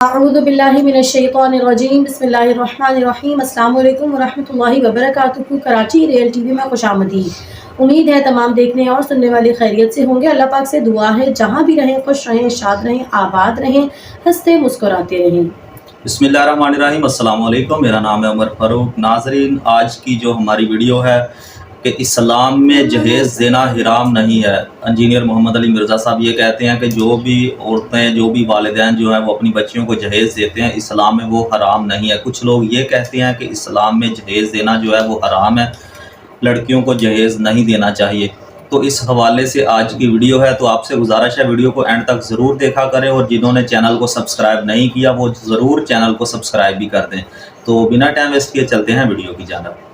اعوذ باللہ من الشیطان الرجیم بسم اللہ الرحمن الرحیم السلام علیکم ورحمۃ اللہ وبرکاتہ۔ کراچی ریئل ٹی وی میں خوش آمدید۔ امید ہے تمام دیکھنے اور سننے والے خیریت سے ہوں گے۔ اللہ پاک سے دعا ہے جہاں بھی رہیں خوش رہیں، شاد رہیں، آباد رہیں، ہنستے مسکراتے رہیں۔ بسم اللہ الرحمن الرحیم۔ السلام علیکم، میرا نام ہے عمر فاروق۔ ناظرین، آج کی جو ہماری ویڈیو ہے کہ اسلام میں جہیز دینا حرام نہیں ہے۔ انجینئر محمد علی مرزا صاحب یہ کہتے ہیں کہ جو بھی عورتیں، جو بھی والدین جو ہیں وہ اپنی بچیوں کو جہیز دیتے ہیں، اسلام میں وہ حرام نہیں ہے۔ کچھ لوگ یہ کہتے ہیں کہ اسلام میں جہیز دینا جو ہے وہ حرام ہے، لڑکیوں کو جہیز نہیں دینا چاہیے۔ تو اس حوالے سے آج کی ویڈیو ہے، تو آپ سے گزارش ہے ویڈیو کو اینڈ تک ضرور دیکھا کریں، اور جنہوں نے چینل کو سبسکرائب نہیں کیا وہ ضرور چینل کو سبسکرائب بھی کر دیں۔ تو بنا ٹائم ویسٹ کیے چلتے ہیں ویڈیو کی جانب۔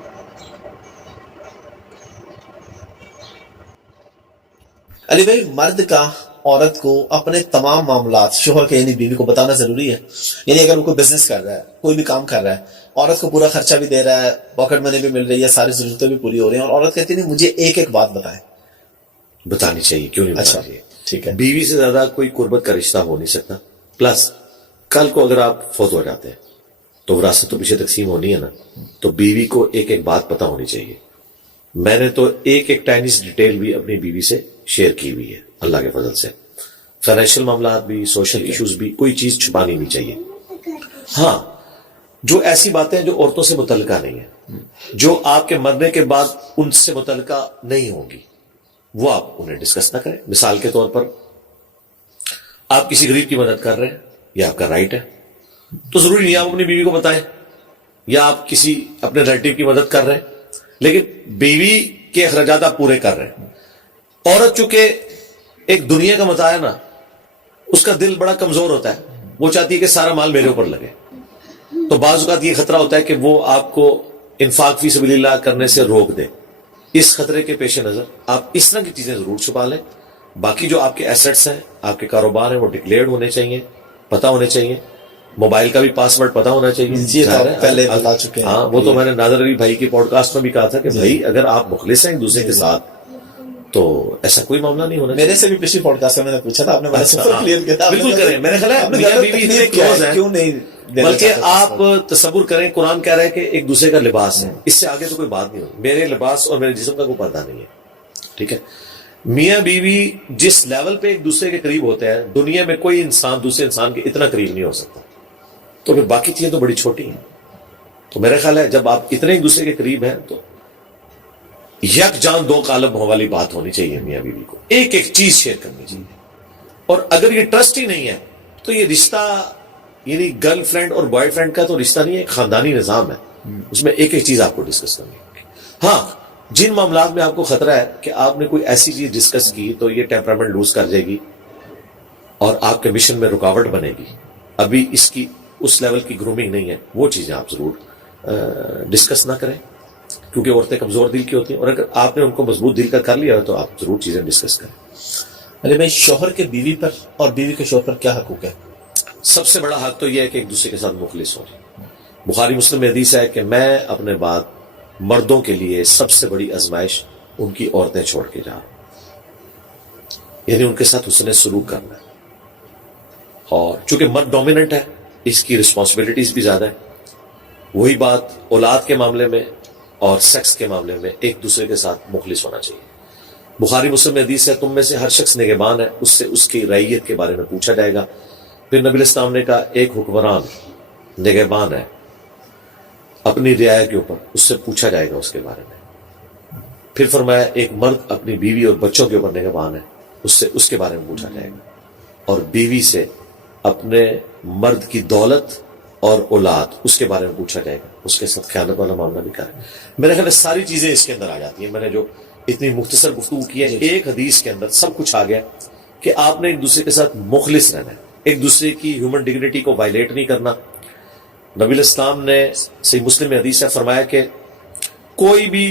علی بھائی، مرد کا عورت کو اپنے تمام معاملات شوہر کے یعنی بیوی کو بتانا ضروری ہے؟ یعنی اگر وہ کوئی بزنس کر رہا ہے، کوئی بھی کام کر رہا ہے، عورت کو پورا خرچہ بھی دے رہا ہے، پاکٹ منی بھی مل رہی ہے، ساری ضرورتیں بھی پوری ہو رہی ہیں، اور عورت کہتی نہیں مجھے ایک ایک بات بتائیں؟ بتانی چاہیے، کیوں نہیں بتانی چاہیے؟ ٹھیک ہے۔ بیوی سے زیادہ کوئی قربت کا رشتہ ہو نہیں سکتا۔ پلس کل کو اگر آپ فوت ہو جاتے ہیں تو وراثت تو پیچھے تقسیم ہونی ہے نا، تو بیوی کو ایک ایک بات پتہ ہونی چاہیے۔ میں نے تو ایک ایک ٹائنیس ڈیٹیل بھی اپنی بیوی سے شیئر کی ہوئی ہے اللہ کے فضل سے۔ فائنینشیل معاملات بھی، سوشل ایشوز بھی، کوئی چیز چھپانی نہیں چاہیے۔ ہاں، جو ایسی باتیں جو عورتوں سے متعلقہ نہیں ہیں، جو آپ کے مرنے کے بعد ان سے متعلقہ نہیں ہوں گی، وہ آپ انہیں ڈسکس نہ کریں۔ مثال کے طور پر آپ کسی غریب کی مدد کر رہے ہیں، یہ آپ کا رائٹ ہے، تو ضروری نہیں آپ اپنی بیوی کو بتائیں، یا آپ کسی اپنے ریلیٹیو کی مدد کر رہے ہیں لیکن بیوی کے اخراجات آپ پورے کر رہے ہیں۔ عورت چونکہ ایک دنیا کا متاع ہے نا، اس کا دل بڑا کمزور ہوتا ہے، وہ چاہتی ہے کہ سارا مال میرے اوپر لگے، تو بعض اوقات یہ خطرہ ہوتا ہے کہ وہ آپ کو انفاق فی سبیل اللہ کرنے سے روک دے۔ اس خطرے کے پیش نظر آپ اس طرح کی چیزیں ضرور چھپا لیں۔ باقی جو آپ کے ایسٹس ہیں، آپ کے کاروبار ہیں، وہ ڈکلیئرڈ ہونے چاہیے، پتہ ہونے چاہیے۔ موبائل کا بھی پاسورڈ پتہ ہونا چاہیے، پہلے بتا چکے ہیں۔ ہاں، وہ تو میں نے نادر علی بھائی کے پوڈ کاسٹ میں بھی کہا تھا کہ بھائی اگر آپ مخلص ہیں ایک دوسرے کے ساتھ تو ایسا کوئی معاملہ نہیں ہونا چاہیے۔ میرے سے بھی پچھلی پوڈ کاسٹ میں نے پوچھا تھا، آپ نے بڑا سفر کلیئر کیا تھا۔ بالکل کریں، میرے خیال ہے میاں بیوی اتنے کلوز ہیں، کیوں نہیں دینا بلکہ چاہتے؟ آپ تصور کریں، قرآن کہہ رہا ہے کہ ایک دوسرے کا لباس ہے، اس سے آگے تو کوئی بات نہیں ہوگی۔ میرے لباس اور میرے جسم کا کوئی پردہ نہیں ہے، ٹھیک ہے؟ میاں بیوی جس لیول پہ ایک دوسرے کے قریب ہوتے ہیں، دنیا میں کوئی انسان دوسرے انسان کے اتنا قریب نہیں ہو سکتا، تو پھر باقی چیزیں تو بڑی چھوٹی ہیں۔ تو میرا خیال ہے جب آپ اتنے ایک دوسرے کے قریب ہیں تو یک جان دو قالب والی بات ہونی چاہیے۔ میاں بیوی کو ایک ایک چیز شیئر کرنی چاہیے، اور اگر یہ ٹرسٹ ہی نہیں ہے تو یہ رشتہ یعنی گرل فرینڈ اور بوائے فرینڈ کا تو رشتہ نہیں ہے، ایک خاندانی نظام ہے، اس میں ایک ایک چیز آپ کو ڈسکس کرنی ہوگی۔ ہاں، جن معاملات میں آپ کو خطرہ ہے کہ آپ نے کوئی ایسی چیز ڈسکس کی تو یہ ٹیمپرامنٹ لوز کر جائے گی اور آپ کے مشن میں رکاوٹ بنے گی، ابھی اس کی اس لیول کی گرومنگ نہیں ہے، وہ چیزیں آپ ضرور ڈسکس نہ کریں، کیونکہ عورتیں کمزور دل کی ہوتی ہیں، اور اگر آپ نے ان کو مضبوط دل کا کر لیا ہے تو آپ ضرور چیزیں ڈسکس کریں۔ علی بھائی، شوہر کے بیوی پر اور بیوی کے شوہر پر کیا حقوق ہے؟ سب سے بڑا حق تو یہ ہے کہ ایک دوسرے کے ساتھ مخلص ہو جائے۔ بخاری مسلم میں حدیث ہے کہ میں اپنے بعد مردوں کے لیے سب سے بڑی آزمائش ان کی عورتیں چھوڑ کے جا رہا ہوں، یعنی ان کے ساتھ حسن سلوک کرنا ہے۔ اور چونکہ مرد ڈومیننٹ ہے، اس کی رسپانسبلٹیز بھی زیادہ ہے۔ وہی بات اولاد کے معاملے میں اور سیکس کے معاملے میں ایک دوسرے کے ساتھ مخلص ہونا چاہیے۔ بخاری مسلم میں حدیث ہے تم میں سے ہر شخص نگہبان ہے، اس سے اس کی رعیت کے بارے میں پوچھا جائے گا۔ پھر نبی الاسلام نے کہا ایک حکمران نگہبان ہے اپنی رعایا کے اوپر، اس سے پوچھا جائے گا اس کے بارے میں۔ پھر فرمایا ایک مرد اپنی بیوی اور بچوں کے اوپر نگہبان ہے، اس سے اس کے بارے میں پوچھا جائے گا۔ اور بیوی سے اپنے مرد کی دولت اور اولاد اس کے بارے میں پوچھا جائے گا، اس کے ساتھ خیانت والا معاملہ بھی کرے۔ میرے خیال ساری چیزیں اس کے اندر آ جاتی ہیں۔ میں نے جو اتنی مختصر گفتگو کی ہے، ایک حدیث کے اندر سب کچھ آ گیا کہ آپ نے ایک دوسرے کے ساتھ مخلص رہنا ہے، ایک دوسرے کی ہیومن ڈگنیٹی کو وائلیٹ نہیں کرنا۔ نبی الاسلام نے صحیح مسلم میں حدیث ہے فرمایا کہ کوئی بھی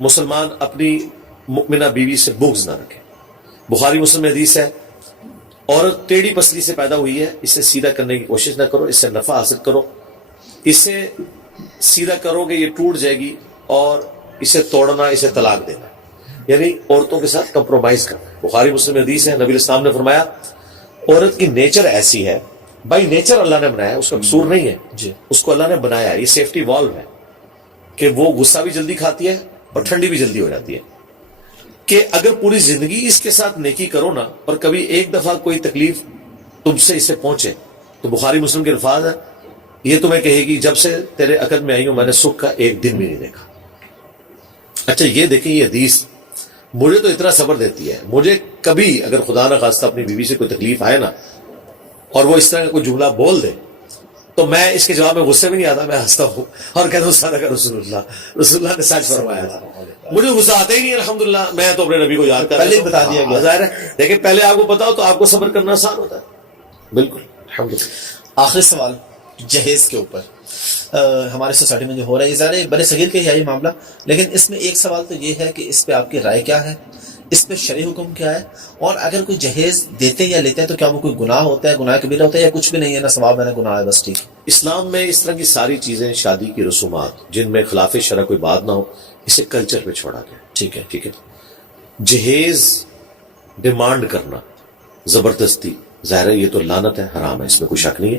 مسلمان اپنی مؤمنہ بیوی سے بغض نہ رکھے۔ بخاری مسلم میں حدیث ہے عورت ٹیڑھی پسلی سے پیدا ہوئی ہے، اسے سیدھا کرنے کی کوشش نہ کرو، اس سے نفع حاصل کرو، اسے سیدھا کرو گے یہ ٹوٹ جائے گی، اور اسے توڑنا، اسے طلاق دینا، یعنی عورتوں کے ساتھ کمپرومائز کرنا۔ بخاری مسلم میں حدیث ہے نبی الاسلام نے فرمایا عورت کی نیچر ایسی ہے بائی نیچر اللہ نے بنایا ہے, اس کا قصور نہیں ہے جی. اس کو اللہ نے بنایا ہے, یہ سیفٹی والو ہے کہ وہ غصہ بھی جلدی کھاتی ہے اور ٹھنڈی بھی جلدی ہو جاتی ہے, کہ اگر پوری زندگی اس کے ساتھ نیکی کرو نا اور کبھی ایک دفعہ کوئی تکلیف تم سے اسے پہنچے تو بخاری مسلم کے الفاظ ہے, یہ تمہیں کہے گی جب سے تیرے عقد میں آئی ہوں میں نے سکھ کا ایک دن بھی نہیں دیکھا. اچھا یہ دیکھیں یہ حدیث مجھے تو اتنا صبر دیتی ہے, مجھے کبھی اگر خدا نہ خواستہ اپنی بیوی سے کوئی تکلیف آئے نا اور وہ اس طرح کا کوئی جملہ بول دے تو میں اس کے جواب میں غصے میں نہیں آتا, میں ہنستا ہوں اور کہتا ہوں صدق رسول اللہ نے سچ فرمایا تھا. مجھے غصہ آتا ہی نہیں الحمدللہ, میں تو اپنے نبی کو یاد کر پہلے ہی بتا دیا گیا. ظاہر ہے لیکن پہلے آپ کو پتا ہو تو آپ کو صبر کرنا آسان ہوتا ہے. بالکل الحمدللہ. آخری سوال جہیز کے اوپر, ہمارے سوسائٹی میں جو ہو رہا ہے یہ ظاہر ہے بڑے صغیر کے ہی معاملہ, لیکن اس میں ایک سوال تو یہ ہے کہ اس پہ آپ کی رائے کیا ہے, اس پہ شرعی حکم کیا ہے, اور اگر کوئی جہیز دیتے یا لیتے ہیں تو کیا وہ کوئی گناہ ہوتا ہے, گناہ کبیرہ ہوتا ہے یا کچھ بھی نہیں ہے, نہ ثواب ہے نہ گناہ ہے, بس ٹھیک. اسلام میں اس طرح کی ساری چیزیں, شادی کی رسومات جن میں خلاف شرع کوئی بات نہ ہو, اسے کلچر پہ چھوڑا گیا. ٹھیک ہے. ٹھیک ہے. جہیز ڈیمانڈ کرنا زبردستی ظاہر ہے یہ تو لعنت ہے, حرام ہے, اس میں کوئی شک نہیں ہے.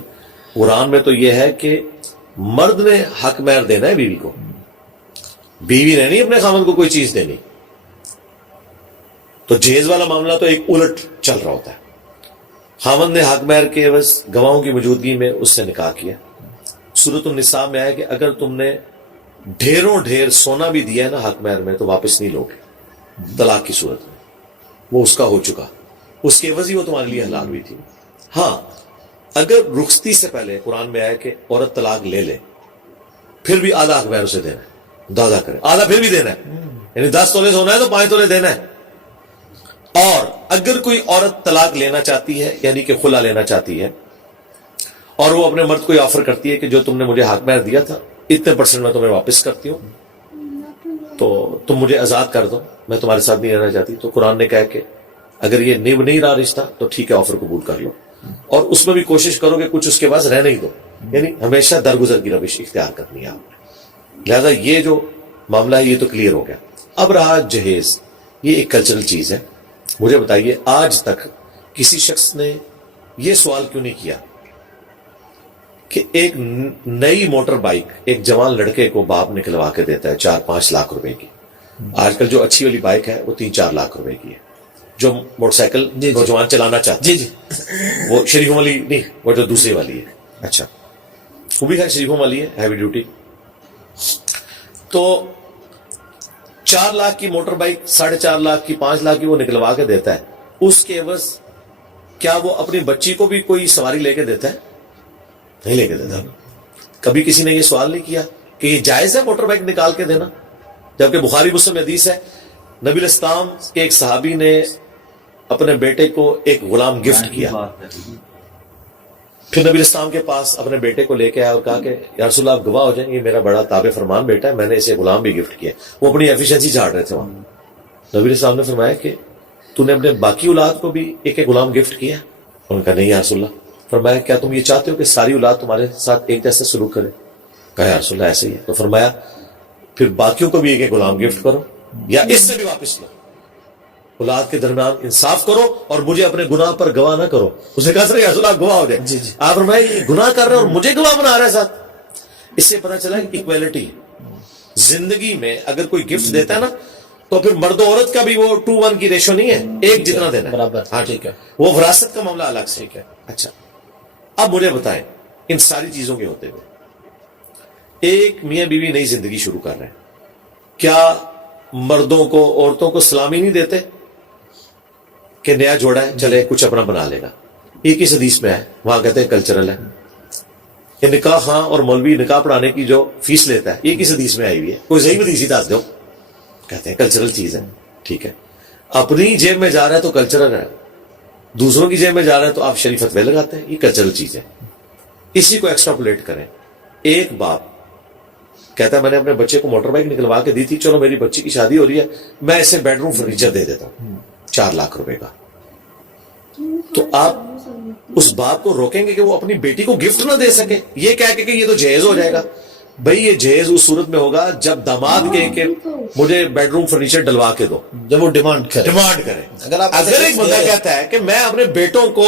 قرآن میں تو یہ ہے کہ مرد نے حق مہر دینا ہے بیوی کو, بیوی نے نہیں اپنے خاوند کو کوئی چیز دینی. تو جہیز والا معاملہ تو ایک الٹ چل رہا ہوتا ہے. خاوند نے حق مہر کے عوض گواہوں کی موجودگی میں اس سے نکاح کیا. سورۃ النساء میں آیا کہ اگر تم نے ڈھیروں ڈھیر سونا بھی دیا ہے نا حق مہر میں تو واپس نہیں لوگے طلاق کی صورت میں, وہ اس کا ہو چکا, اس کے عوض ہی وہ تمہارے لیے حلال ہوئی تھی. ہاں اگر رخصتی سے پہلے قرآن میں آیا کہ عورت طلاق لے لے پھر بھی آدھا حق مہر اسے دینا ہے, دادا کرے آدھا پھر بھی دینا ہے, یعنی 10 تولے سونا ہے تو 5 تولے دینا ہے. اور اگر کوئی عورت طلاق لینا چاہتی ہے یعنی کہ خلا لینا چاہتی ہے اور وہ اپنے مرد کو یہ آفر کرتی ہے کہ جو تم نے مجھے حق مہر دیا تھا اتنے % میں تمہیں واپس کرتی ہوں تو تم مجھے آزاد کر دو, میں تمہارے ساتھ نہیں رہنا چاہتی, تو قرآن نے کہا کہ اگر یہ نیب نہیں رہا رشتہ تو ٹھیک ہے آفر قبول کر لو, اور اس میں بھی کوشش کرو کہ کچھ اس کے پاس رہنے ہی دو, یعنی ہمیشہ درگزر کی روش اختیار کرنی ہے آپ نے. لہذا یہ جو معاملہ ہے یہ تو کلیئر ہو گیا. اب رہا جہیز, یہ ایک کلچرل چیز ہے. مجھے بتائیے آج تک کسی شخص نے یہ سوال کیوں نہیں کیا کہ ایک نئی موٹر بائک ایک جوان لڑکے کو باپ نکلوا کے دیتا ہے 4-5 لاکھ روپے کی. آج کل جو اچھی والی بائک ہے وہ 3-4 لاکھ روپے کی ہے. جو موٹر سائیکل نوجوان چلانا چاہتے جی وہ شریفوں والی نہیں, وہ جو دوسری والی ہے. اچھا وہ بھی ہے شریفوں والی ہے, ہیوی ڈیوٹی. تو 4 لاکھ کی موٹر بائک 4.5 لاکھ کی 5 لاکھ کی وہ نکلوا کے دیتا ہے, اس کے عوض کیا وہ اپنی بچی کو بھی کوئی سواری لے کے دیتا ہے؟ نہیں لے کے دیتا. کبھی کسی نے یہ سوال نہیں کیا کہ یہ جائز ہے موٹر بائک نکال کے دینا؟ جبکہ بخاری مسلم حدیث ہے نبی الاسلام کے ایک صحابی نے اپنے بیٹے کو ایک غلام گفٹ کیا, پھر نبی الاسلام کے پاس اپنے بیٹے کو لے کے آیا اور کہا کہ یا رسول اللہ آپ گواہ ہو جائیں گے میرا بڑا تابع فرمان بیٹا ہے, میں نے اسے غلام بھی گفٹ کیا. وہ اپنی ایفیشنسی چاٹ رہے تھے وہاں. نبی الاسلام نے فرمایا کہ تو نے اپنے باقی اولاد کو بھی ایک ایک غلام گفٹ کیا؟ انہوں نے کہا نہیں یا رسول اللہ. فرمایا کیا تم یہ چاہتے ہو کہ ساری اولاد تمہارے ساتھ ایک جیسے سلوک کرے؟ کہا یا رسول اللہ ایسے ہی ہے. تو فرمایا پھر باقیوں کو بھی ایک ایک غلام گفٹ کرو یا اس سے بھی واپس لو, اولاد کے درمیان انصاف کرو اور مجھے اپنے گناہ پر گواہ نہ کرو. اسے کہا سر یا رسول اللہ گواہ ہو جائے. آپ فرمایا یہ گناہ کر رہے ہیں اور مجھے گواہ بنا رہا ہے ساتھ. اس سے پتہ چلا ایکویلٹی زندگی میں اگر کوئی گفٹ دیتا ہے نا تو پھر مرد و عورت کا بھی وہ 2:1 کی ریشو نہیں ہے, ایک جتنا دینا برابر. ہاں ٹھیک ہے, وہ وراثت کا معاملہ الگ سے ہے. اچھا اب مجھے بتائیں ان ساری چیزوں کے ہوتے ہوئے ایک میاں بیوی نئی زندگی شروع کر رہے ہیں, کیا مردوں کو عورتوں کو سلامی نہیں دیتے کہ نیا جوڑا ہے چلے کچھ اپنا بنا لے گا؟ یہ کس حدیث میں ہے؟ وہاں کہتے ہیں کلچرل ہے. یہ نکاح خاں اور مولوی نکاح پڑھانے کی جو فیس لیتا ہے یہ کس حدیث میں آئی ہوئی ہے؟ کوئی صحیح حدیث ہی دس دو. کہتے ہیں کلچرل چیز ہے. ٹھیک ہے, اپنی جیب میں جا رہا ہے تو کلچرل ہے, دوسروں کی جیب میں جا رہا ہے تو آپ شریف فتوے لگاتے ہیں, یہ کلچرل چیز ہے. اسی کو ایکسٹراپولیٹ کریں. ایک باپ کہتا ہے میں نے اپنے بچے کو موٹر بائک نکلوا کے دی تھی, چلو میری بچی کی شادی ہو رہی ہے میں اسے بیڈ روم فرنیچر دے دیتا ہوں 4 لاکھ روپے کا. تو آپ اس باپ کو روکیں گے کہ وہ اپنی بیٹی کو گفٹ نہ دے سکے یہ کہہ کے کہ یہ تو جہیز ہو جائے گا؟ بھائی یہ جہیز اس صورت میں ہوگا جب داماد کہے کہ مجھے بیڈ روم فرنیچر ڈلوا کے دو, جب وہ ڈیمانڈ کرے. اگر ایک بندہ کہتا ہے کہ میں اپنے بیٹوں کو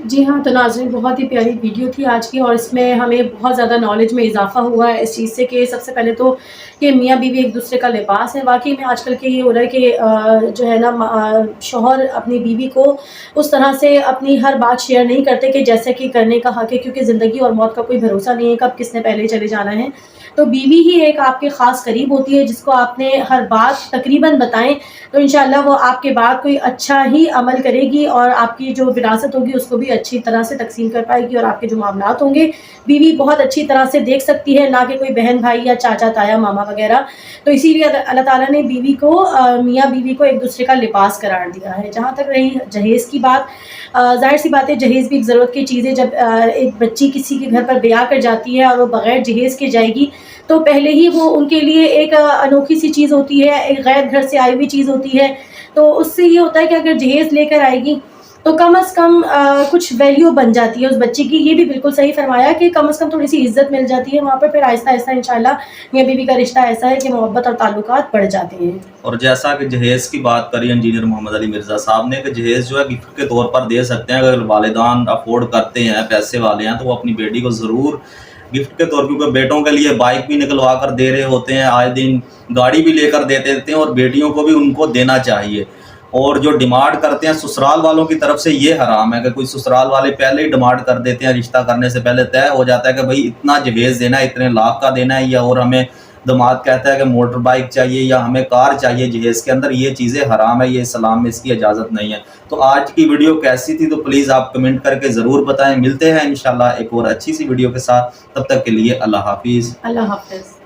جی ہاں، تو ناظرین بہت ہی پیاری ویڈیو تھی آج کی، اور اس میں ہمیں بہت زیادہ نالج میں اضافہ ہوا ہے اس چیز سے کہ سب سے پہلے تو کہ میاں بیوی ایک دوسرے کا لباس ہے. واقعی میں آج کل کے یہ ہو رہا ہے کہ جو ہے نا شوہر اپنی بیوی کو اس طرح سے اپنی ہر بات شیئر نہیں کرتے کہ جیسے کہ کرنے کا حق ہے، کیونکہ زندگی اور موت کا کوئی بھروسہ نہیں ہے کب کس نے پہلے چلے جانا ہے. تو بیوی ہی ایک آپ کے خاص قریب ہوتی ہے جس کو آپ نے ہر بات تقریباً بتائیں تو انشاءاللہ وہ آپ کے بعد کوئی اچھا ہی عمل کرے گی، اور آپ کی جو وراثت ہوگی اس کو بھی اچھی طرح سے تقسیم کر پائے گی، اور آپ کے جو معاملات ہوں گے بیوی بہت اچھی طرح سے دیکھ سکتی ہے، نہ کہ کوئی بہن بھائی یا چاچا تایا ماما وغیرہ. تو اسی لیے اللہ تعالیٰ نے بیوی کو میاں بیوی کو ایک دوسرے کا لباس قرار دیا ہے. جہاں تک رہی جہیز کی بات، ظاہر سی بات ہے جہیز بھی ایک ضرورت کی چیز ہے. جب ایک بچی کسی کے گھر پر بیاہ کر جاتی ہے اور وہ بغیر جہیز کے جائے گی تو پہلے ہی وہ ان کے لیے ایک انوکھی سی چیز ہوتی ہے، ایک غیر گھر سے آئی ہوئی چیز ہوتی ہے. تو اس سے یہ ہوتا ہے کہ اگر جہیز لے کر آئے گی تو کم از کم کچھ ویلیو بن جاتی ہے اس بچی کی. یہ بھی بالکل صحیح فرمایا کہ کم از کم تھوڑی سی عزت مل جاتی ہے وہاں پر. پھر آہستہ آہستہ انشاءاللہ میاں بیوی کا رشتہ ایسا ہے کہ محبت اور تعلقات بڑھ جاتے ہیں. اور جیسا کہ جہیز کی بات کری انجینئر محمد علی مرزا صاحب نے کہ جہیز جو ہے گفٹ کے طور پر دے سکتے ہیں. اگر والدان افورڈ کرتے ہیں، پیسے والے ہیں، تو وہ اپنی بیٹی کو ضرور گفٹ کے طور، کیونکہ بیٹوں کے لیے بائک بھی نکلوا کر دے رہے ہوتے ہیں، آئے دن گاڑی بھی لے کر دیتے ہیں، اور بیٹیوں کو بھی ان کو دینا چاہیے. اور جو ڈیمانڈ کرتے ہیں سسرال والوں کی طرف سے یہ حرام ہے کہ کوئی سسرال والے پہلے ہی ڈیمانڈ کر دیتے ہیں، رشتہ کرنے سے پہلے طے ہو جاتا ہے کہ بھائی اتنا جہیز دینا ہے، اتنے لاکھ کا دینا ہے، یا اور ہمیں داماد کہتا ہے کہ موٹر بائک چاہیے یا ہمیں کار چاہیے جہیز کے اندر. یہ چیزیں حرام ہے، یہ اسلام میں اس کی اجازت نہیں ہے. تو آج کی ویڈیو کیسی تھی تو پلیز آپ کمنٹ کر کے ضرور بتائیں. ملتے ہیں انشاءاللہ ایک اور اچھی سی ویڈیو کے ساتھ، تب تک کے لیے اللہ حافظ. اللہ حافظ.